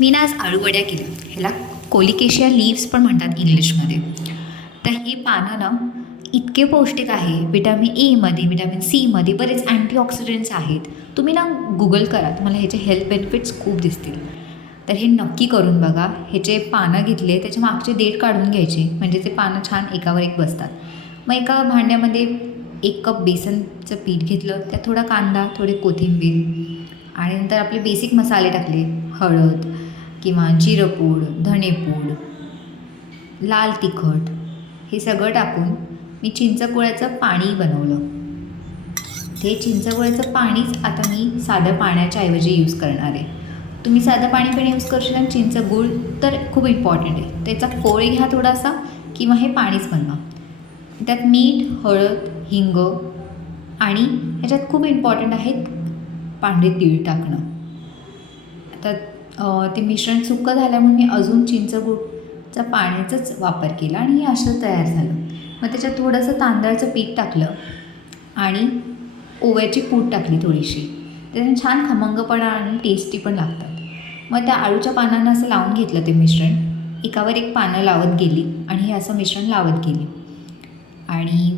मी ना आज आळूवड्या केल्या. ह्याला कोलिकेशिया लीव्स पण म्हणतात इंग्लिशमध्ये. तर हे पानं ना इतके पौष्टिक आहे. विटॅमिन एमध्ये, विटॅमिन सीमध्ये बरेच अँटीऑक्सिडंट्स आहेत. तुम्ही ना गुगल करा, तुम्हाला ह्याचे हेल्थ बेनिफिट्स खूप दिसतील. तर हे नक्की करून बघा. ह्याचे पानं घेतले, त्याच्या मागचे देठ काढून घ्यायचे, म्हणजे ते पानं छान एकावर एक बसतात. मग एका भांड्यामध्ये 1 कप बेसनचं पीठ घेतलं, त्यात थोडा कांदा, थोडी कोथिंबीर आणि नंतर आपले बेसिक मसाले टाकले. हळद किंवा जिरंपूड, धणेपूड, लाल तिखट हे सगळं टाकून मी चिंचगुळाचं पाणी बनवलं. ते चिंचगुळाचं पाणीच आता मी साधं पाण्याच्या ऐवजी यूज करणार आहे. तुम्ही साधं पाणी पण यूज करू शकता. चिंचगूळ तर खूप इम्पॉर्टंट आहे. त्याचा कोळ घ्या थोडासा किंवा हे पाणीच बनवा. त्यात मीठ, हळद, हिंग आणि ह्याच्यात खूप इम्पॉर्टंट आहेत पांढरे तीळ टाकणं. आता ते मिश्रण सुकं झाल्यामुळे मी अजून चिंचगूळचा पाण्याचाच वापर केला आणि हे असं तयार झालं. मग त्याच्यात थोडंसं तांदळाचं पीठ टाकलं आणि ओव्याची पूड टाकली थोडीशी. त्याने छान खमंगपणा आणि टेस्टी पण लागतात. मग त्या आळूच्या पानांना असं लावून घेतलं ते मिश्रण. एकावर एक पानं लावत गेली आणि हे असं मिश्रण लावत गेली आणि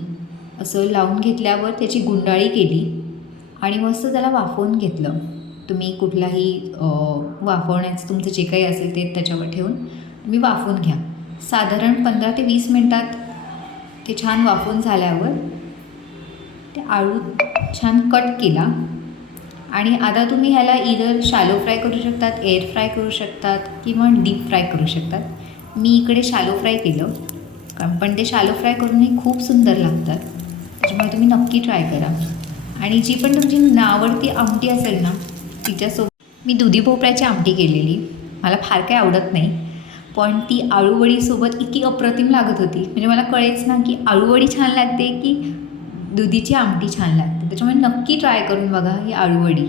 असं लावून घेतल्यावर त्याची गुंडाळी केली आणि मस्त त्याला वाफवून घेतलं. तुम्ही कुठलाही वाफवण्याचं तुमचं जे काही असेल ते त्याच्यावर ठेवून तुम्ही वाफवून घ्या. साधारण 15 ते 20 मिनटात ते छान वाफवून झाल्यावर ते आळू छान कट केला आणि आता तुम्ही ह्याला इधर शॅलो फ्राय करू शकतात, एअर फ्राय करू शकतात किंवा डीप फ्राय करू शकतात. मी इकडे शॅलो फ्राय केलं, पण ते शॅलो फ्राय करूनही खूप सुंदर लागतात. त्याच्यामुळे तुम्ही नक्की ट्राय करा. आणि जी पण तुमची आवडती आमटी असेल ना, तिच्यासोबत मी दुधी भोपळ्याची आमटी केलेली. मला फार काही आवडत नाही, पण ती आळूवडीसोबत इतकी अप्रतिम लागत होती. म्हणजे मला कळेच ना की आळूवडी छान लागते की दुधीची आमटी छान लागते. त्याच्यामुळे नक्की ट्राय करून बघा ही आळूवडी.